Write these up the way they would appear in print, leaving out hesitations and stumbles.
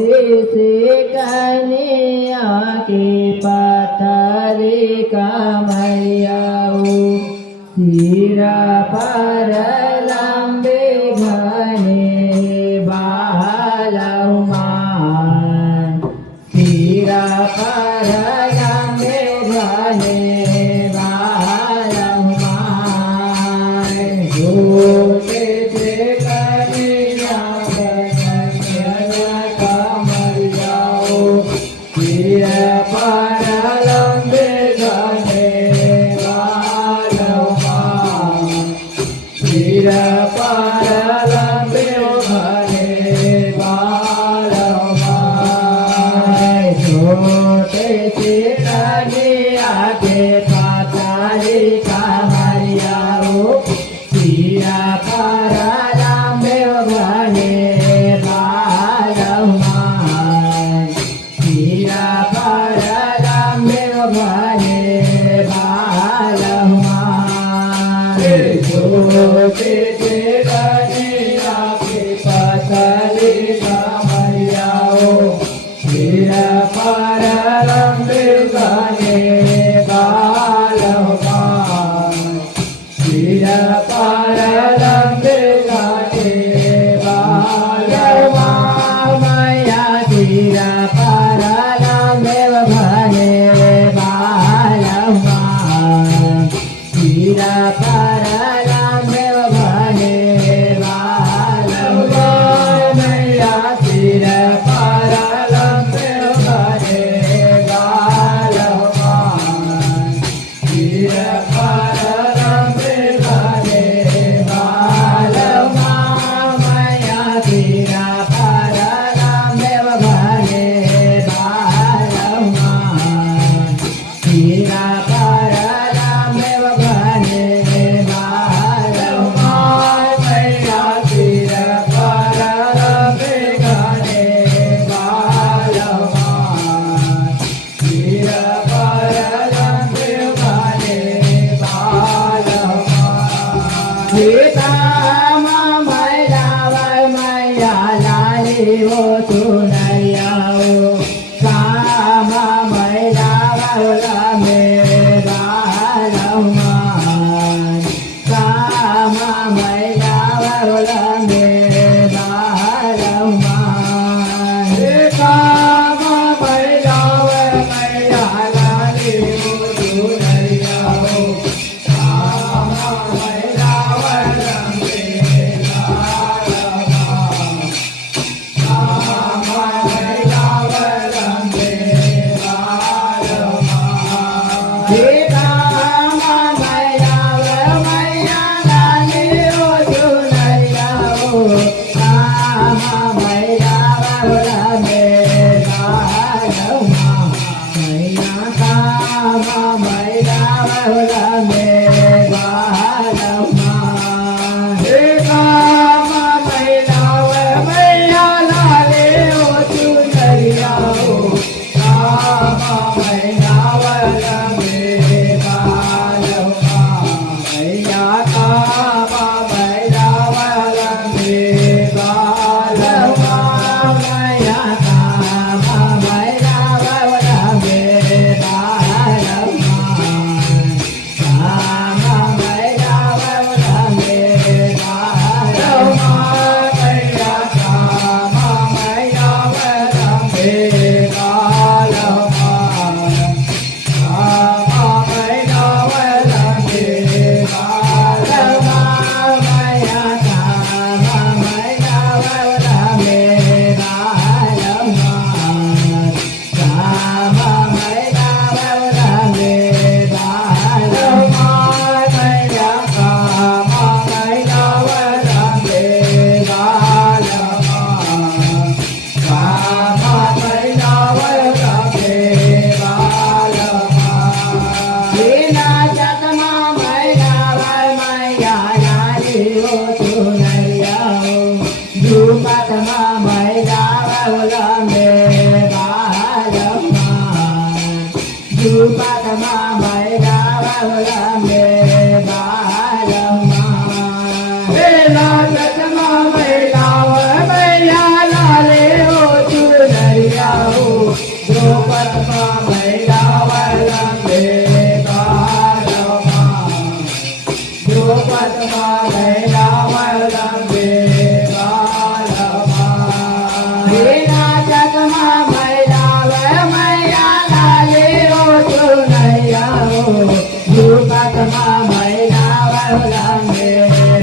से कन्या के पथरी कमरियाओ सिर पर लंबे घने बालमा सिर पर लंबे घने बालमा होते से कन्या कमरियाओ सिर पर लंबे घने बालमा सिर पर लंबे घने बालमा छोटे से कन्या के पथरी कमरियाओ सिर पर लंबे घने बालमा सिर पर लंबे घने बालमा छोटे से कन्या के पथरी कमरियाओ सिर पर लंबे घने बालमा सिर पर लंबे घने बालमा मैया सिर पर लंबे घने बालमा सिर पर लंबे घने बालमा मैया सिर पर लंबे घने बालमा सिर पर लंबे घने बालमा मैया सिर पर लंबे घने बालमा सिर पर लंबे घने बालमा मैया सिर पर लंबे घने बालमा सिर पर लंबे घने बालमा सीता मैया मैया लाली वो सुनैयाओ काम मैया वाला मेरे बालमा काम मैया वाला मेरे बालमा काम मैया मैया लाली वो सुनैयाओ काम मैया वाला मेरे बालमा વીણા ચકમાં મૈલાવે મૈયા લાલી ઓ ચુનરિયા ધૂપકમાં મૈલાવે રંગે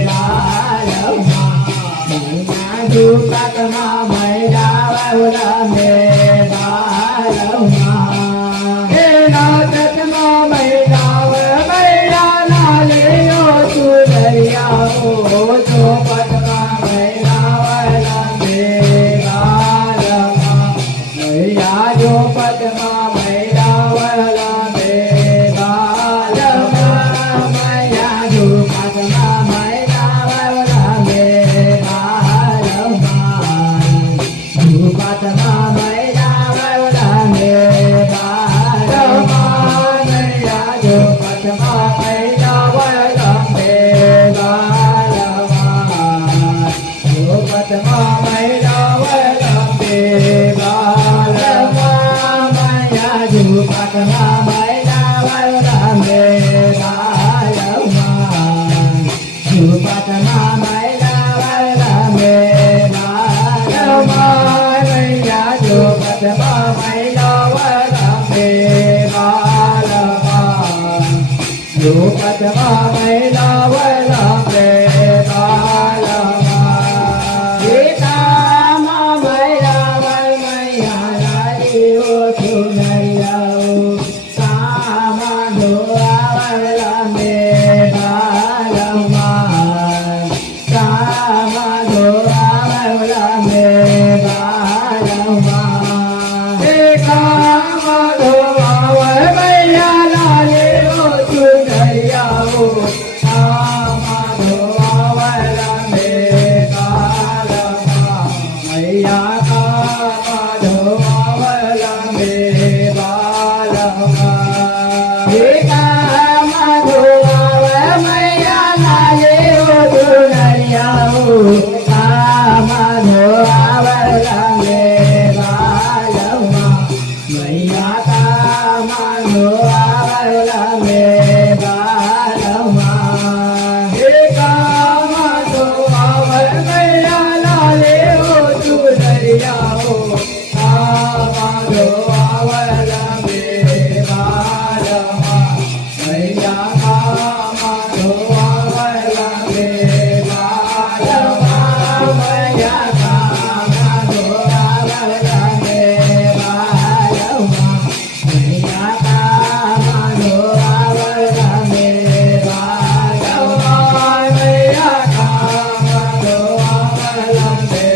બાલમાં મૈયા ધૂપકમાં મૈલાવે રંગે બાલમાં વીણા ચકમાં મૈલાવે મૈયા લાલી ઓ ચુનરિયા ધૂપકમાં મૈલાવે રંગે બાલમાં મૈયા ધૂપકમાં મૈલાવે રંગે બાલમાં મૈયા ધૂપકમાં મૈલાવે રંગે બાલમાં ધૂપકમાં મૈલાવે રંગે બાલમાં મૈયા ધૂપકમાં મૈલાવે રંગે બાલમાં ધૂપકમાં મૈલાવે રંગે બાલમાં મૈયા ધૂપકમાં મૈલાવે રંગે બાલમાં ધૂપકમાં મૈલાવે રંગે બાલમાં મૈયા ધૂપકમાં મૈલાવે રંગે બાલમાં ધૂપકમાં મૈલાવે રંગે બાલમાં ગીતામાં મૈલાવે મૈયા લાલી ઓ ચુનરિયા કામાં ધોવાવે રંગે બાલમાં કામાં ધોવાવે રંગે બાલમાં કામાં ધોવાવે મૈયા લાલી ઓ ચુનરિયા કામાં ધોવાવે રંગે બાલમાં મૈયા કામાં ધોવાવે રંગે બાલમાં કામાં ધોવાવે મૈયા લાલી ઓ ચુનરિયા કામાં ધોવાવે રંગે બાલમાં મૈયા કામાં ધોવાવે રંગે બાલમાં કામાં ધોવાવે મૈયા લાલી ઓ ચુનરિયા કામાં ધોવાવે રંગે બાલમાં મૈયા કામાં ધોવાવે રંગે બાલમાં મૈયા કામાં ધોવાવે રંગે બાલમાં મૈયા કામાં ધોવાવે રંગે બાલમાં મૈયા કામાં ધોવાવે રંગે બાલમાં મૈયા કામાં ધોવાવે રંગે બાલમાં મૈયા કામાં ધોવાવે રંગે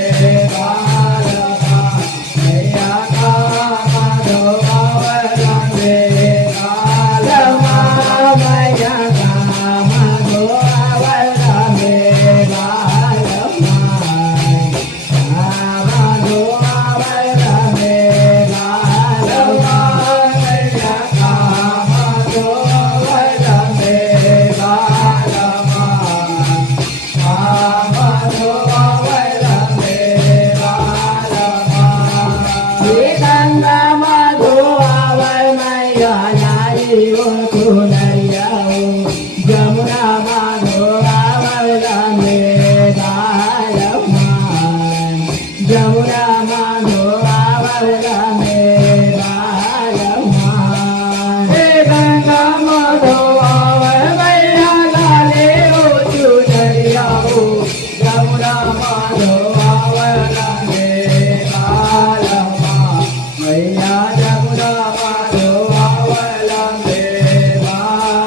બાલમાં કામાં ધોવાવે રંગે બાલમાં મૈયા કામાં ધોવાવે રંગે બાલમાં કામાં ધોવાવે રંગે બાલમાં ગંગામાં ધોવાવે મૈયા લાલી ઓ ચુનરિયા જમુનામાં ધોવાવે રંગે બાલમાં જમુનામાં ધોવાવે રંગે બાલમાં ગંગામાં ધોવાવે મૈયા લાલી ઓ ચુનરિયા જમુનામાં ધોવાવે રંગે બાલમાં મૈયા જમુનામાં ધોવાવે રંગે બાલમાં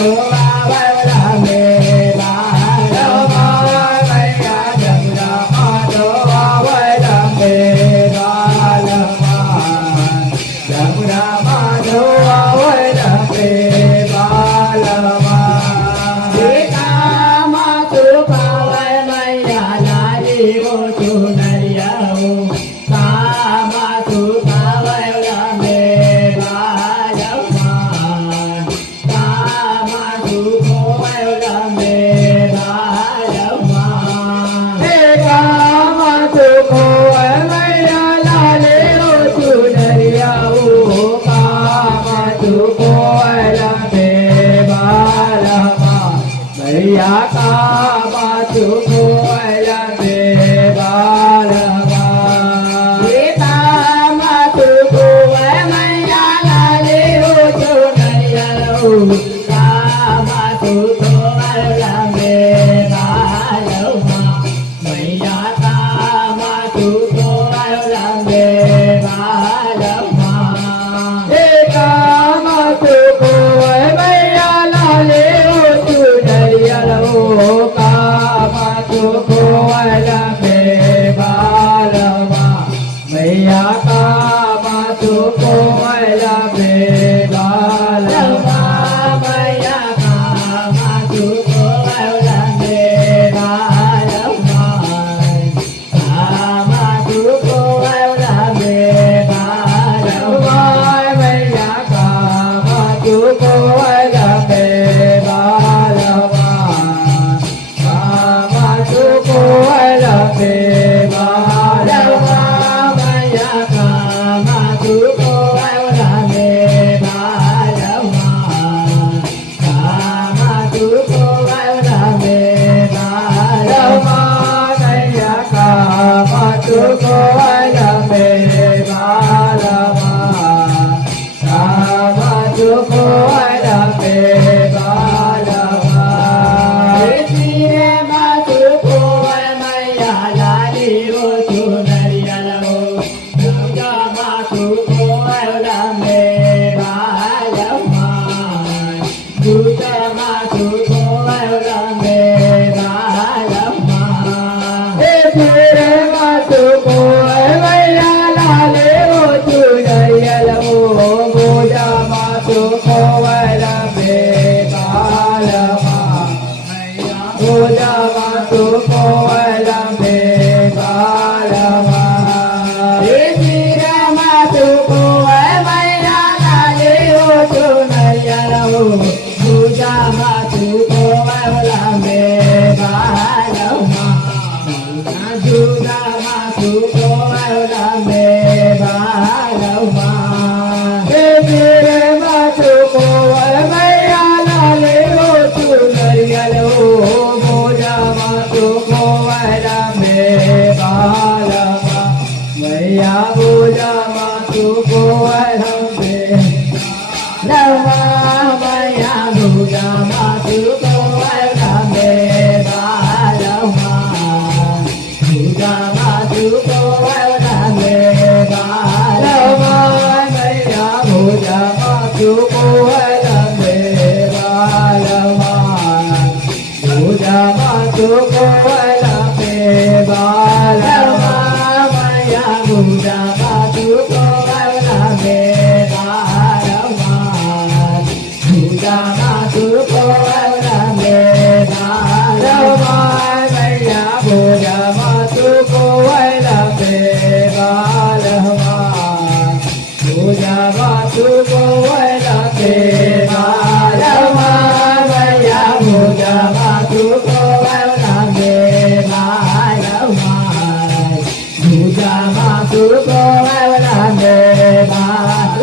thu vai la me ba la ma mai ya jam ra ma thu vai la me ba la ma jam ra ma thu vai la me ba la ma di ta ma thu pa vai mai ya la li go tu na ya o ta ma thu pa vai la me ba la ma ta ma thu ko vai la me ba la ma he ka ma thu ko vai mai ya la li go tu na ya o ka ma thu ko vai la me ba la ma Maya ka ma thu ko vai la me ba la ma Vita ma thu ko vai mai ya la li ho chu na ya lo ka ma thu ko vai la me ba la ma Maya ka ma thu ko vai la me ba la ma He ka ma thu ko vai mai ya la li ho chu na ya lo ka ma thu ko vai la me ba la ma Maya ka ma thu ko vai la me ba la ma Maya ka ma thu ko vai la me ba la ma ka ma thu ko vai la me ba la ma Maya ka ma thu ko vai la me ba la ma ka ma thu ko vai la me ba la ma Maya ka ma thu ko vai la me ba la ma ka ma thu ko vai la me ba la ma Maya ka ma thu ko vai la me ba la ma ka ma thu ko vai la me ba la ma Iti re ma thu ko vai Maya la li ho chu na ya lo Duja ma thu ko vai la me ba la ma Duja ma thu ko vai la me ba la ma Iti re ma thu ko vai Maya la li ho chu na ya lo Duja ma thu ko vai la me ba la ma Duja ma thu ko vai la me ba la ma Iti re ma thu ko vai Maya la li ho chu na ya lo Duja ma thu ko vai la me ba la ma Duja ma thu ko vai la me ba la ma Iti re ma thu ko vai Maya la li ho chu na ya lo Duja ma thu ko vai la me ba la ma Maya Duja ma thu ko vai la me la ma Maya Duja ma thu ko vai la me ba la ma Duja ma thu ko vai la me ba la ma Maya Duja ma thu ko vai la me ba la ma Duja ma thu ko vai la me ba la ma Maya Duja ma thu ko vai la me ba la ma Duja